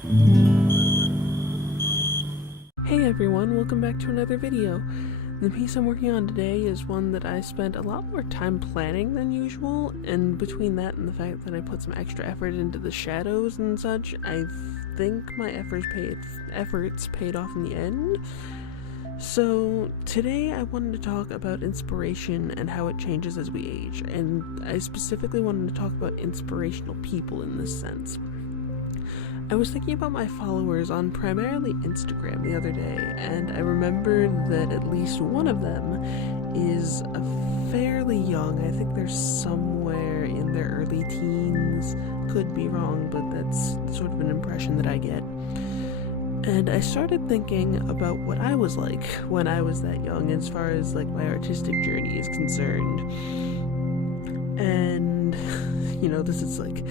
Hey everyone, welcome back to another video. The piece I'm working on today is one that I spent a lot more time planning than usual, and between that and the fact that I put some extra effort into the shadows and such, I think my efforts paid off in the end. So today I wanted to talk about inspiration and how it changes as we age, and I specifically wanted to talk about inspirational people in this sense. I was thinking about my followers on primarily Instagram the other day, and I remembered that at least one of them is fairly young. I think they're somewhere in their early teens. Could be wrong, but that's sort of an impression that I get. And I started thinking about what I was like when I was that young as far as like my artistic journey is concerned. And, this is like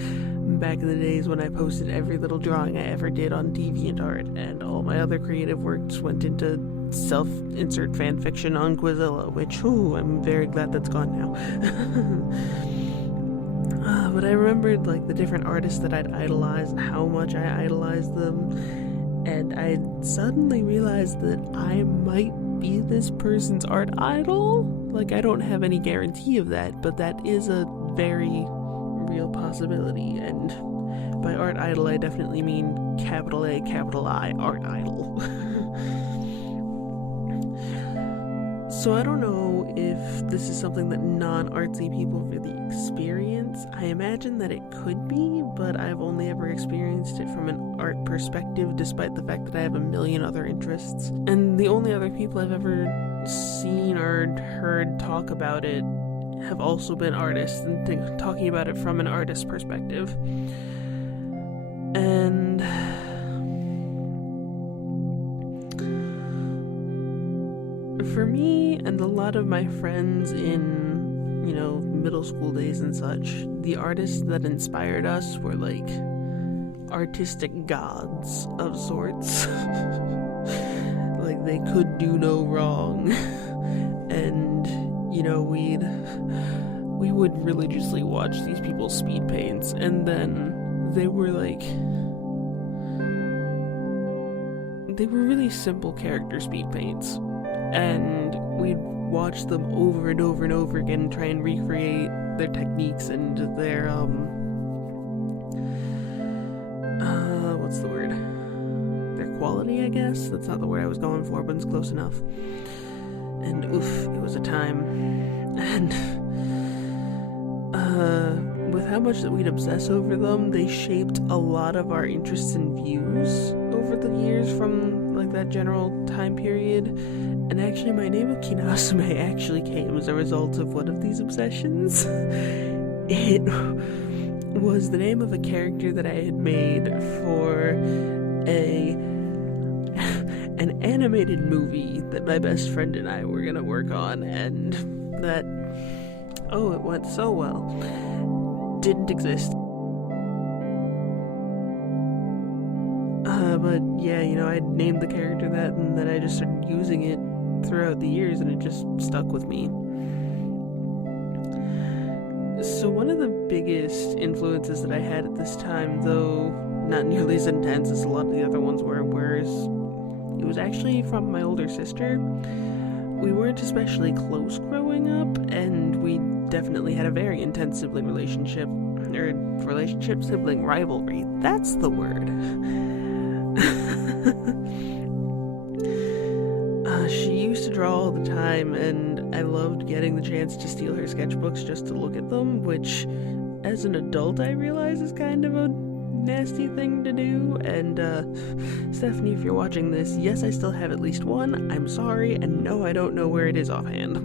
back in the days when I posted every little drawing I ever did on DeviantArt, and all my other creative works went into self-insert fanfiction on Quizilla, which, I'm very glad that's gone now. But I remembered, like, the different artists that I'd idolized, how much I idolized them, and I suddenly realized that I might be this person's art idol. Like, I don't have any guarantee of that, but that is a very real possibility, and by art idol I definitely mean capital A, capital I, art idol. So I don't know if this is something that non-artsy people really experience. I imagine that it could be, but I've only ever experienced it from an art perspective, despite the fact that I have a million other interests. And the only other people I've ever seen or heard talk about it have also been artists, and talking about it from an artist perspective. And for me and a lot of my friends in, middle school days and such, the artists that inspired us were like artistic gods of sorts. Like, they could do no wrong. And we would religiously watch these people's speed paints, and then they were really simple character speed paints, and we'd watch them over and over and over again and try and recreate their techniques and their what's the word? Their quality, I guess? That's not the word I was going for, but it's close enough. And it was a time. And with how much that we'd obsess over them, they shaped a lot of our interests and views over the years from like that general time period. And actually, my name of Kinasume actually came as a result of one of these obsessions. It was the name of a character that I had made for an animated movie that my best friend and I were gonna work on, and that, it went so well, didn't exist. But yeah, I named the character that, and then I just started using it throughout the years, and it just stuck with me. So one of the biggest influences that I had at this time, though not nearly as intense as a lot of the other ones were, it was actually from my older sister. We weren't especially close growing up, and we definitely had a very intense sibling sibling rivalry. That's the word. She used to draw all the time, and I loved getting the chance to steal her sketchbooks just to look at them, which, as an adult, I realize is kind of a nasty thing to do. And Stephanie, if you're watching this, yes, I still have at least one. I'm sorry, and no, I don't know where it is offhand.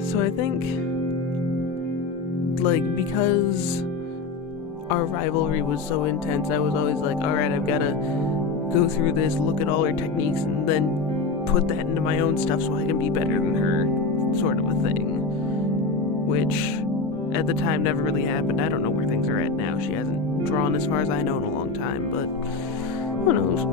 So I think, because our rivalry was so intense, I was always like, alright, I've gotta go through this, look at all her techniques, and then put that into my own stuff so I can be better than her, sort of a thing. Which, at the time, never really happened. I don't know where things are at now. She hasn't drawn, as far as I know, in a long time, but who knows?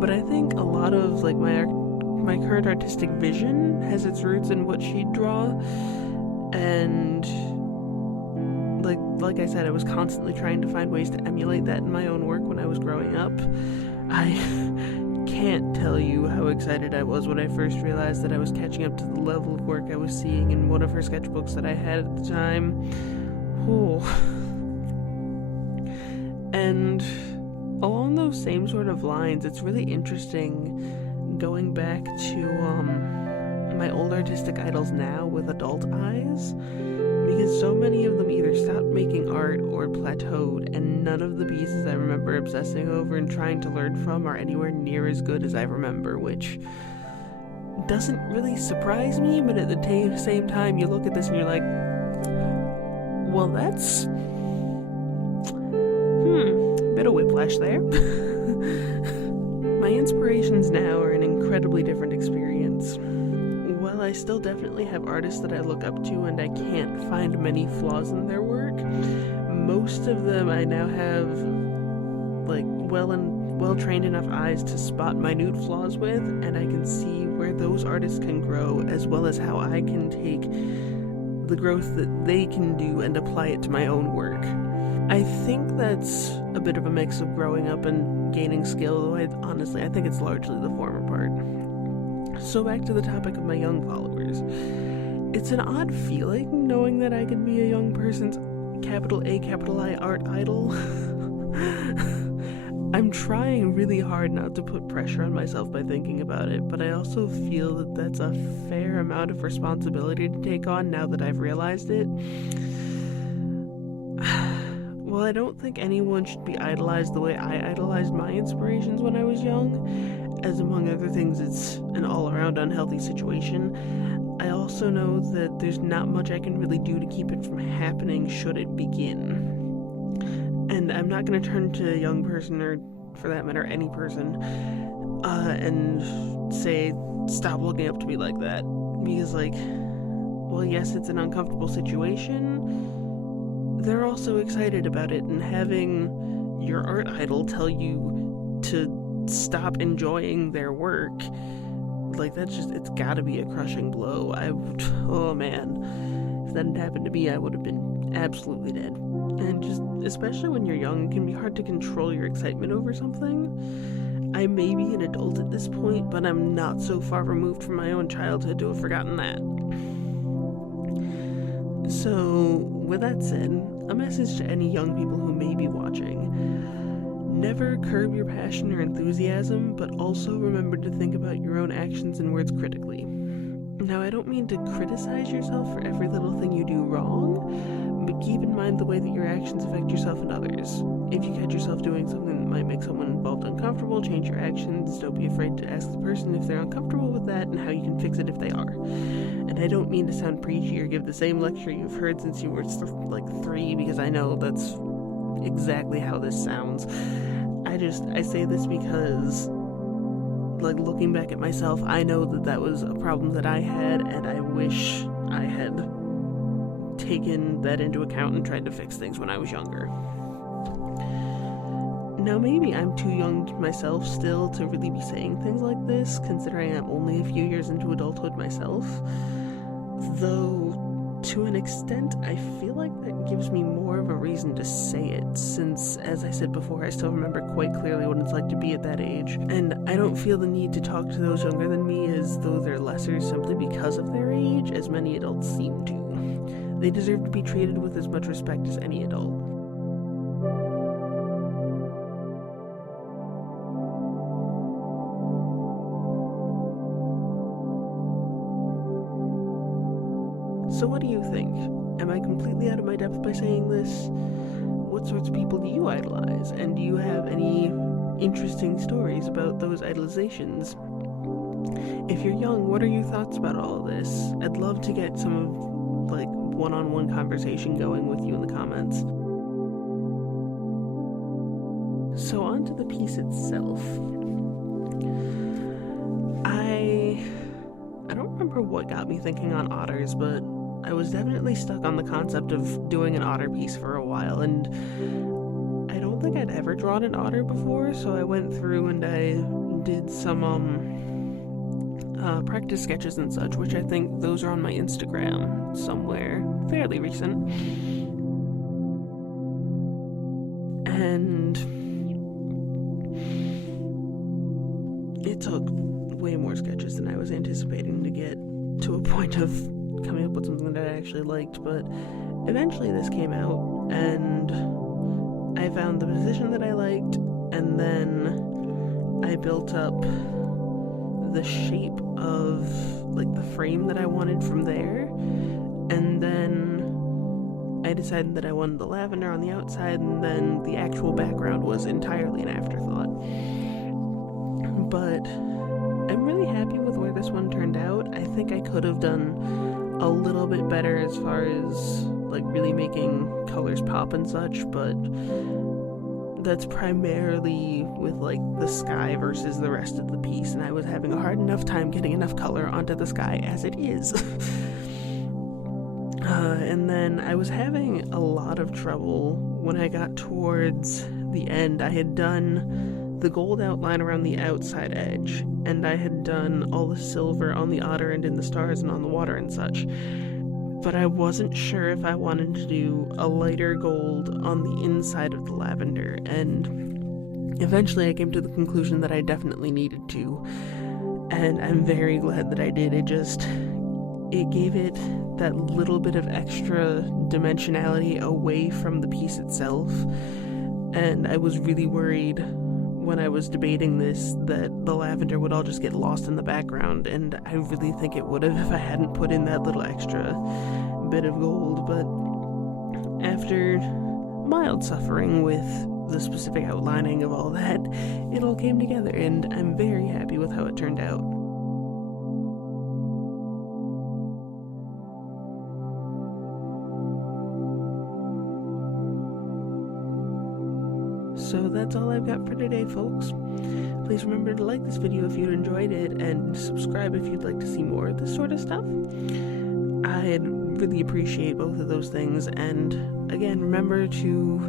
But I think a lot of, my current artistic vision has its roots in what she'd draw, And like I said, I was constantly trying to find ways to emulate that in my own work when I was growing up. I can't tell you how excited I was when I first realized that I was catching up to the level of work I was seeing in one of her sketchbooks that I had at the time. Oh. And along those same sort of lines, it's really interesting going back to my old artistic idols now with adult eyes, because so many of them either stopped making art or plateaued, and none of the pieces I remember obsessing over and trying to learn from are anywhere near as good as I remember, which doesn't really surprise me, but at the same time you look at this and you're like, well, that's bit of whiplash there. My inspirations now are an incredibly different experience. While I still definitely have artists that I look up to and I can't find many flaws in their work, most of them I now have well trained enough eyes to spot minute flaws with, and I can see where those artists can grow, as well as how I can take the growth that they can do and apply it to my own work. I think that's a bit of a mix of growing up and gaining skill, though I think it's largely the former part. So back to the topic of my young followers. It's an odd feeling knowing that I could be a young person's capital A, capital I art idol. I'm trying really hard not to put pressure on myself by thinking about it, but I also feel that that's a fair amount of responsibility to take on now that I've realized it. Well, I don't think anyone should be idolized the way I idolized my inspirations when I was young, as among other things it's an all-around unhealthy situation. I also know that there's not much I can really do to keep it from happening should it begin. And I'm not going to turn to a young person, or for that matter any person, and say, stop looking up to me like that. Because, well, yes, it's an uncomfortable situation. They're also excited about it, and having your art idol tell you to stop enjoying their work, it's gotta be a crushing blow. Oh man, if that had happened to me, I would have been absolutely dead. And just, especially when you're young, it can be hard to control your excitement over something. I may be an adult at this point, but I'm not so far removed from my own childhood to have forgotten that. So, with that said, a message to any young people who may be watching. Never curb your passion or enthusiasm, but also remember to think about your own actions and words critically. Now, I don't mean to criticize yourself for every little thing you do wrong, but keep in mind the way that your actions affect yourself and others. If you catch yourself doing something that might make someone involved uncomfortable, change your actions. Don't be afraid to ask the person if they're uncomfortable with that and how you can fix it if they are. And I don't mean to sound preachy or give the same lecture you've heard since you were 3, because I know that's exactly how this sounds. I say this because, looking back at myself, I know that was a problem that I had, and I wish I had taken that into account and tried to fix things when I was younger. Now, maybe I'm too young myself still to really be saying things like this, considering I'm only a few years into adulthood myself. Though, to an extent, I feel like that gives me more of a reason to say it, since, as I said before, I still remember quite clearly what it's like to be at that age, and I don't feel the need to talk to those younger than me as though they're lesser simply because of their age, as many adults seem to. They deserve to be treated with as much respect as any adult. So what do you think? Am I completely out of my depth by saying this? What sorts of people do you idolize? And do you have any interesting stories about those idolizations? If you're young, what are your thoughts about all of this? I'd love to get some of, one-on-one conversation going with you in the comments. So on to the piece itself. I don't remember what got me thinking on otters, but I was definitely stuck on the concept of doing an otter piece for a while, and I don't think I'd ever drawn an otter before, so I went through and I did some practice sketches and such, which I think those are on my Instagram somewhere, fairly recent. And it took way more sketches than I was anticipating to get to a point of coming up with something that I actually liked, but eventually this came out, and I found the position that I liked, and then I built up the shape of like the frame that I wanted from there, and then I decided that I wanted the lavender on the outside, and then the actual background was entirely an afterthought. But I'm really happy with where this one turned out. I think I could have done a little bit better as far as like really making colors pop and such, but that's primarily with like the sky versus the rest of the piece, and I was having a hard enough time getting enough color onto the sky as it is. And then I was having a lot of trouble when I got towards the end. I had done the gold outline around the outside edge, and I had done all the silver on the otter and in the stars and on the water and such, but I wasn't sure if I wanted to do a lighter gold on the inside of the lavender, and eventually I came to the conclusion that I definitely needed to, and I'm very glad that I did. It gave it that little bit of extra dimensionality away from the piece itself, and I was really worried when I was debating this that the lavender would all just get lost in the background, and I really think it would have if I hadn't put in that little extra bit of gold. But after mild suffering with the specific outlining of all that, it all came together, and I'm very happy with how it turned out. So that's all I've got for today, folks. Please remember to like this video if you enjoyed it, and subscribe if you'd like to see more of this sort of stuff. I'd really appreciate both of those things, and again, remember to,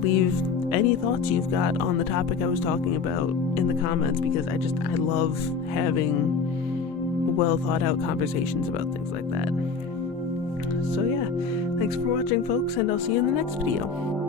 leave any thoughts you've got on the topic I was talking about in the comments, because I love having well thought out conversations about things like that. So yeah, thanks for watching, folks, and I'll see you in the next video.